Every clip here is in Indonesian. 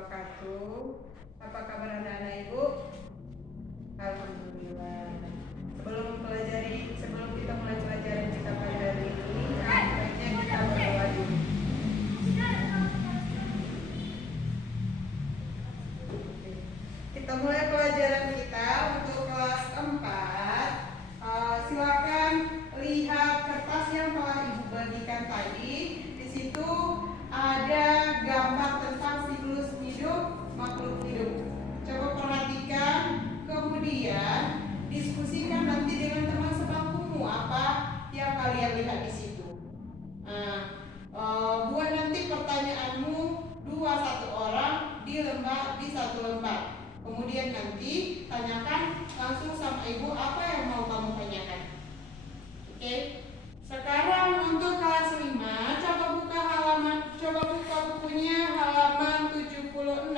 wabarakatuh. Apa kabar anak-anak Ibu? Alhamdulillah. Sebelum kita mulai pelajaran kita pada hari ini, baiknya kita berdoa dulu. Kita mulai pelajaran kita untuk kelas 4. Silakan lihat kertas yang telah Ibu bagikan tadi. Di situ ada gambar tentang siklus hidup makhluk hidup. Coba perhatikan, kemudian diskusikan nanti dengan teman sebangkumu apa yang kalian lihat di situ. Buat nanti pertanyaanmu 1 orang di satu lembar. Kemudian nanti tanyakan langsung sama Ibu apa yang mau kamu tanyakan. Oke. Sekarang untuk kelas 5, coba buka bukunya halaman 76.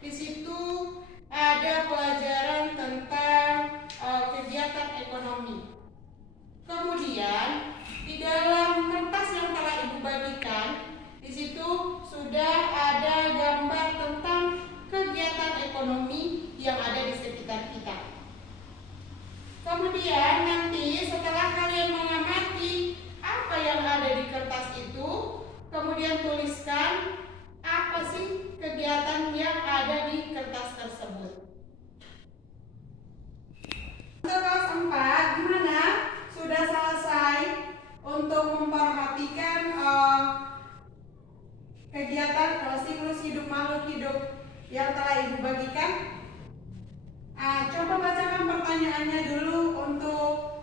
Di situ ada pelajaran tentang kegiatan ekonomi. Kemudian di dalam kertas yang telah Ibu bagikan, di situ sudah ada gambar tentang kegiatan ekonomi yang ada di sekitar kita. Kemudian nanti setelah kalian mengamati apa yang ada di kertas itu, kemudian tuliskan apa sih kegiatan yang ada di kertas tersebut. Untuk kelas 4, gimana? Sudah selesai untuk memperhatikan kegiatan siklus hidup makhluk hidup yang telah Ibu bagikan? Coba bacakan pertanyaannya dulu untuk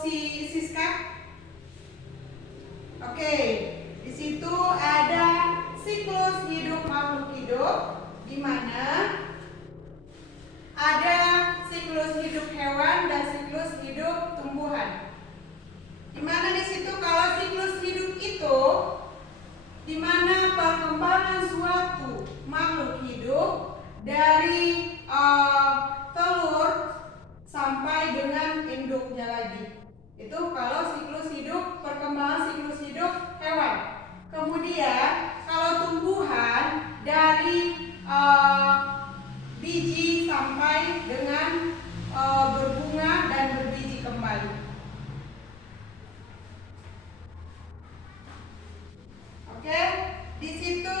si Siska. Oke, di situ ada siklus hidup makhluk hidup, di mana ada siklus hidup hewan dan siklus hidup tumbuhan. Di mana di situ kalau siklus hidup itu di mana perkembangan suatu makhluk hidup dari telur sampai dengan induknya lagi. Itu kalau perkembangan siklus hidup hewan. Kemudian kalau tumbuhan dari biji sampai dengan berbunga dan berbiji kembali. Oke, di situ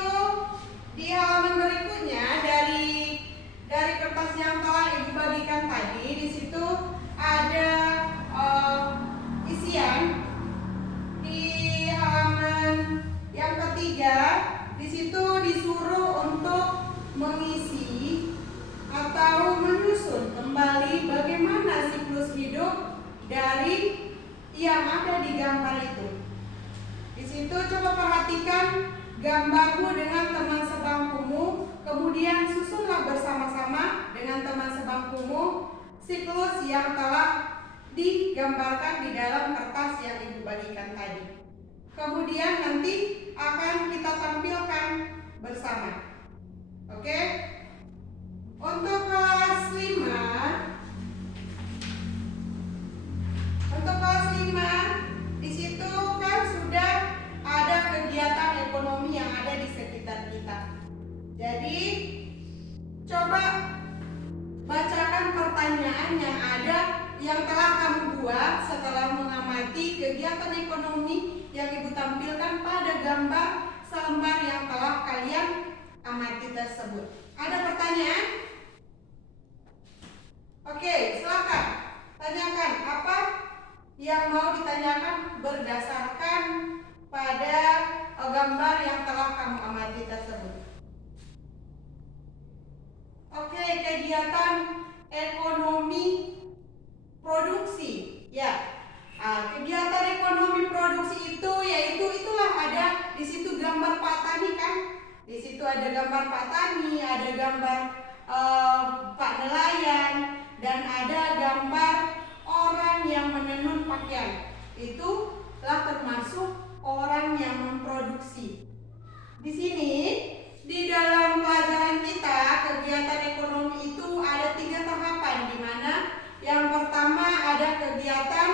di halaman berikutnya dari kertas yang telah Ibu bagikan tadi, di situ ada isian. Di halaman yang ketiga, di situ disuruh untuk mengisi atau menyusun kembali bagaimana siklus hidup dari yang ada di gambar itu. Di situ coba perhatikan gambarmu dengan teman sebangkumu, kemudian susunlah bersama-sama dengan teman sebangkumu siklus yang telah digambarkan di dalam kertas yang Ibu bagikan tadi. Kemudian nanti akan kita tampilkan bersama. Oke? Untuk kelas 5, di situ kan sudah ada kegiatan ekonomi yang ada di sekitar kita. Jadi coba bacakan pertanyaan yang ada yang telah kamu buat setelah mengamati kegiatan ekonomi yang Ibu tampilkan pada gambar selembar yang telah kalian amati tersebut. Ada pertanyaan? Oke, silakan tanyakan apa yang mau ditanyakan berdasarkan pada gambar yang telah kamu amati tersebut. Oke, kegiatan ekonomi produksi. Ya, kegiatan ekonomi produksi itu itulah ada di situ gambar Pak Tani kan? Di situ ada gambar Pak Tani, ada gambar Pak nelayan, dan ada gambar orang yang menenun pakaian. Itulah termasuk orang yang memproduksi. Di sini di dalam pelajaran kita kegiatan ekonomi itu ada 3 tahapan, di mana yang pertama ada kegiatan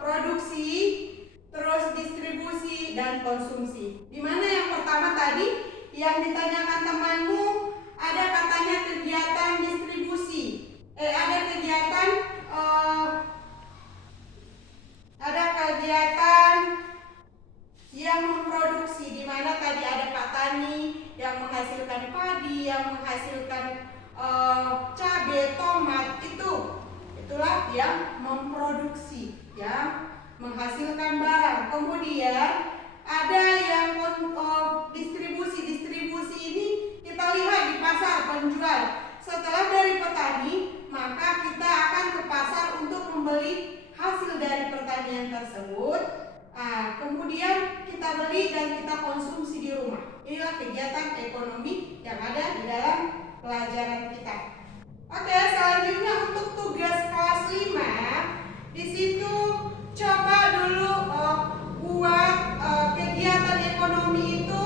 produksi, terus distribusi dan konsumsi. Di mana yang pertama tadi yang ditanyakan temanmu ada katanya kegiatan distribusi. Ada kegiatan yang memproduksi, di mana tadi ada petani yang menghasilkan padi, yang menghasilkan cabai, tomat, itulah yang memproduksi, yang menghasilkan barang. Kemudian ada yang distribusi ini kita lihat di pasar penjual. Setelah dari petani, maka kita akan ke pasar untuk membeli hasil dari pertanian tersebut. Kemudian kita beli dan kita konsumsi di rumah. Inilah kegiatan ekonomi yang ada di dalam pelajaran kita. Oke, selanjutnya untuk tugas kelas 5, di situ coba dulu buat kegiatan ekonomi itu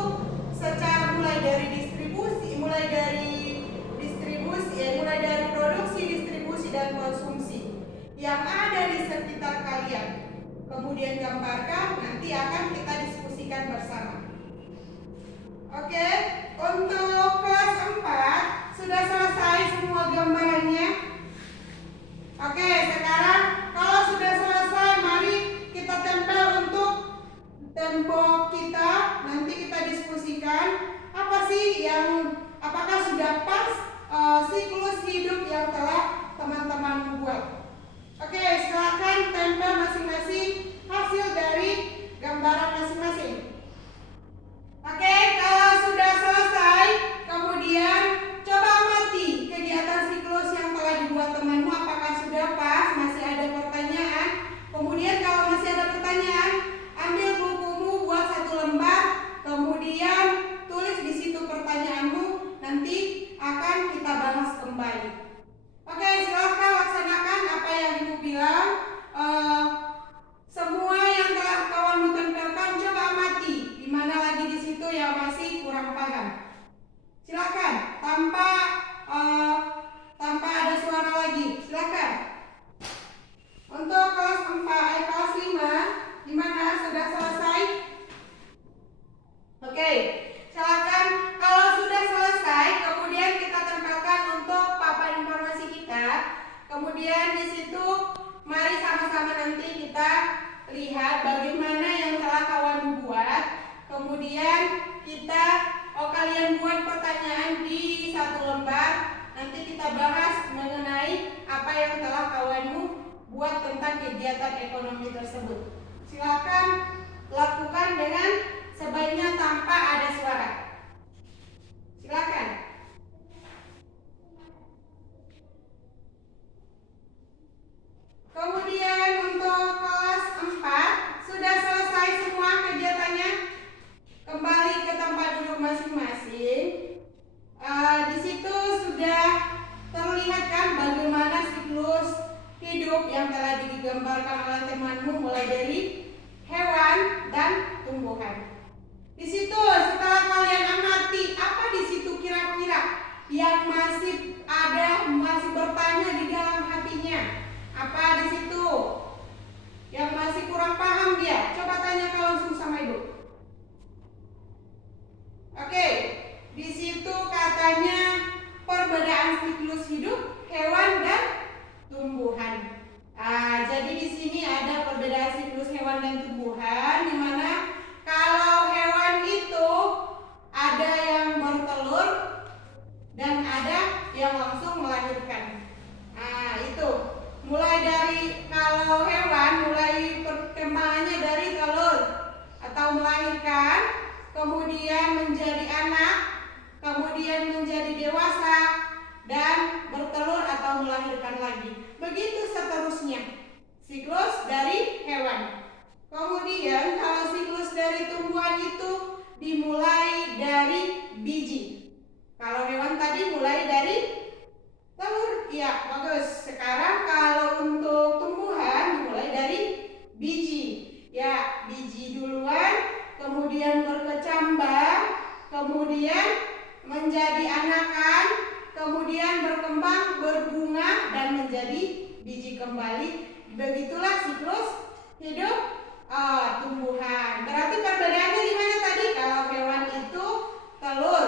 secara mulai dari produksi, distribusi dan konsumsi yang ada di sekitar kalian. Kemudian gambarkan, nanti akan kita diskusikan bersama. Oke, untuk kelas 4 sudah selesai semua gambarannya. Oke, sekarang kalau sudah selesai, mari kita tempel untuk tembok kita. Nanti kita diskusikan apakah sudah pas siklus hidup yang telah teman-teman buat. Oke, silakan tempel masing-masing hasil dari gambaran masing-masing. Oke, kalau sudah selesai, kemudian coba amati kegiatan siklus yang telah dibuat temanmu, apakah sudah pas, masih ada pertanyaan. Kemudian kalau masih ada pertanyaan, ambil bukumu, buat 1 lembar, kemudian tulis di situ pertanyaanmu, nanti akan kita bahas kembali. Oke, silakan laksanakan apa yang Ibu bilang. Semua yang telah kawanmu tempelkan, coba amati di mana lagi di situ yang masih kurang paham. Silakan, tanpa ada suara lagi. Silakan. Untuk kelas 5, di mana sudah selesai? Oke, silakan. Kalau sudah selesai, kemudian kita tempelkan untuk papan informasi kita. Kemudian di situ mari sama-sama nanti kita lihat bagaimana yang telah kawan buat. Kemudian kalian buat pertanyaan di 1 lembar. Nanti kita bahas mengenai apa yang telah kawanmu buat tentang kegiatan ekonomi tersebut. Silakan lakukan dengan sebaiknya tanpa ada suara. Silakan. Kemudian untuk kelas 4 sudah selesai semua kegiatannya. Kembali ke tempat duduk masing-masing. Di situ sudah terlihat kan bagaimana siklus hidup yang telah digambarkan oleh temanmu, mulai dari hewan dan tumbuhan. Di situ setelah kalian amati, apa di situ kira-kira yang masih bertanya di dalam hatinya? Apa di situ yang masih kurang paham dia? Coba tanyakan langsung sama Ibu. Oke, di situ katanya perbedaan siklus hidup hewan dan tumbuhan. Jadi di sini ada perbedaan siklus hewan dan tumbuhan, di mana kalau hewan itu ada yang bertelur dan ada yang langsung melahirkan. Itu mulai dari kalau hewan mulai perkembangannya dari telur atau melahirkan, kemudian menjadi anak, kemudian menjadi dewasa dan bertelur atau melahirkan lagi. Begitu seterusnya siklus dari hewan. Kemudian kalau siklus dari tumbuhan itu dimulai dari biji. Kalau hewan tadi mulai dari telur, ya bagus. Sekarang kalau untuk tumbuhan dimulai dari biji. Ya, biji duluan, kemudian berkecambah, kemudian menjadi anakan, kemudian berkembang, berbunga dan menjadi biji kembali. Begitulah siklus hidup tumbuhan. Berarti perbedaannya di mana tadi? Kalau hewan itu telur,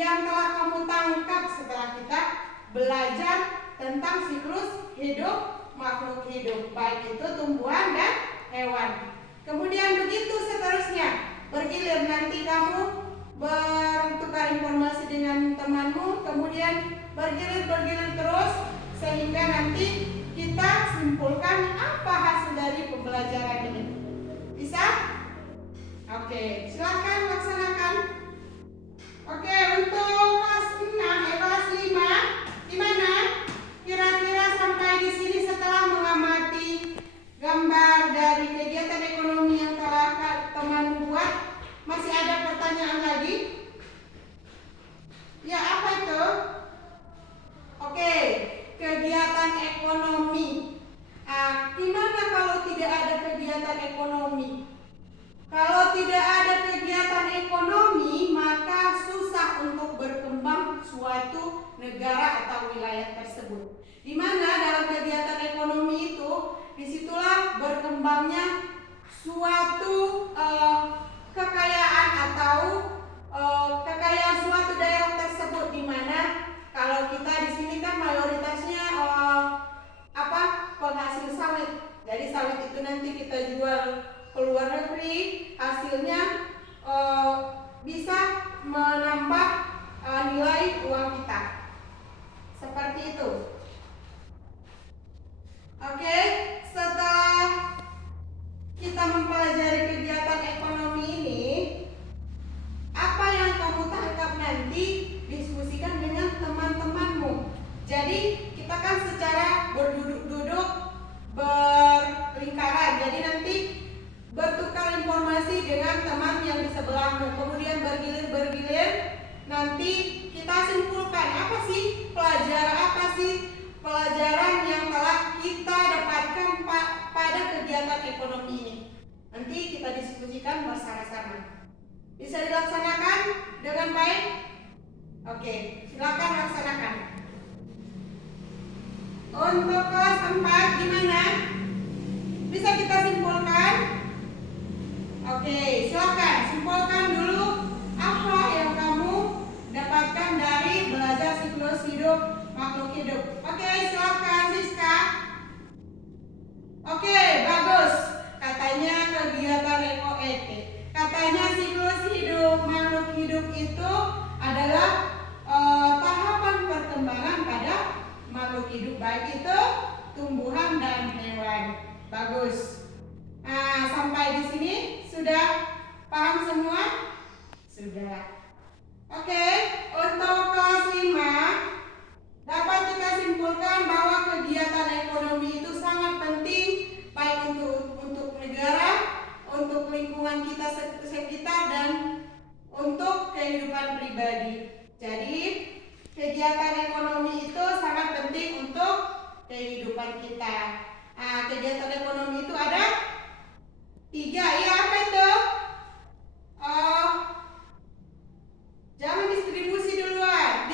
yang telah kamu tangkap setelah kita belajar tentang siklus hidup makhluk hidup, baik itu tumbuhan dan hewan. Kemudian begitu seterusnya, bergilir, nanti kamu bertukar informasi dengan temanmu, kemudian bergilir terus sehingga nanti kita simpulkan apa hasil dari pembelajaran ini. Bisa? Oke, silakan laksanakan. Oke, untuk kelas 6, kelas 5, gimana? Kira-kira sampai di sini setelah mengamati gambar dari kegiatan ekonomi yang telah teman buat, masih ada pertanyaan lagi? Ya, apa itu? Oke, kegiatan ekonomi. Gimana kalau tidak ada kegiatan ekonomi? Kalau tidak ada kegiatan ekonomi, maka susah untuk berkembang suatu negara atau wilayah tersebut. Di mana dalam kegiatan ekonomi itu, disitulah berkembangnya suatu kekayaan atau kekayaan suatu daerah tersebut. Di mana kalau kita di sini kan mayoritasnya penghasil sawit. Jadi sawit itu nanti kita jual ke luar negeri, hasilnya bisa menambah nilai uang kita. Seperti itu. Oke, setelah kita mempelajari kegiatan ekonomi ini, apa yang kamu tangkap nanti diskusikan dengan teman-temanmu. Jadi kita kan secara berduduk-duduk berlingkaran, jadi nanti bertukar informasi dengan teman yang di sebelahmu, kemudian bergilir, nanti kita simpulkan apa sih pelajaran yang telah kita dapatkan pada kegiatan ekonomi ini. Nanti kita diskusikan bersama-sama. Bisa dilaksanakan dengan baik? Oke, silakan laksanakan. Untuk kelas 4 gimana? Bisa kita simpulkan? Oke, silakan simpulkan dulu apa yang kamu dapatkan dari belajar siklus hidup makhluk hidup. Oke, silakan Siska. Oke, bagus. Katanya kegiatan katanya siklus hidup makhluk hidup itu adalah tahapan perkembangan pada makhluk hidup, baik itu tumbuhan dan hewan. Bagus. Nah, sampai di sini sudah paham semua? Sudah. Oke, untuk kelas 5 dapat kita simpulkan bahwa kegiatan ekonomi itu sangat penting baik untuk negara, untuk lingkungan kita sekitar, dan untuk kehidupan pribadi. Jadi, kegiatan ekonomi itu sangat penting untuk kehidupan kita. Kegiatan ekonomi itu ada 3, ya, apa itu? Jangan distribusi duluan.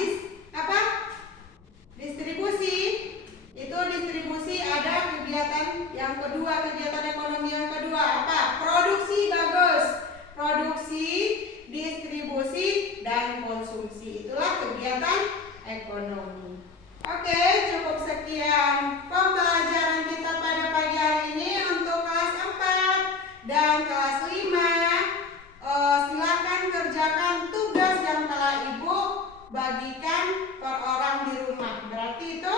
Distribusi. Itu distribusi ada kegiatan yang kedua, kegiatan ekonomi yang kedua apa? Produksi, bagus. Produksi, distribusi, dan konsumsi. Itulah kegiatan ekonomi. Oke, cukup sekian pembelajaran kita pada pagi hari ini untuk kelas 4 dan kelas 5. Silakan kerjakan tugas yang telah Ibu bagikan per orang di rumah. Berarti itu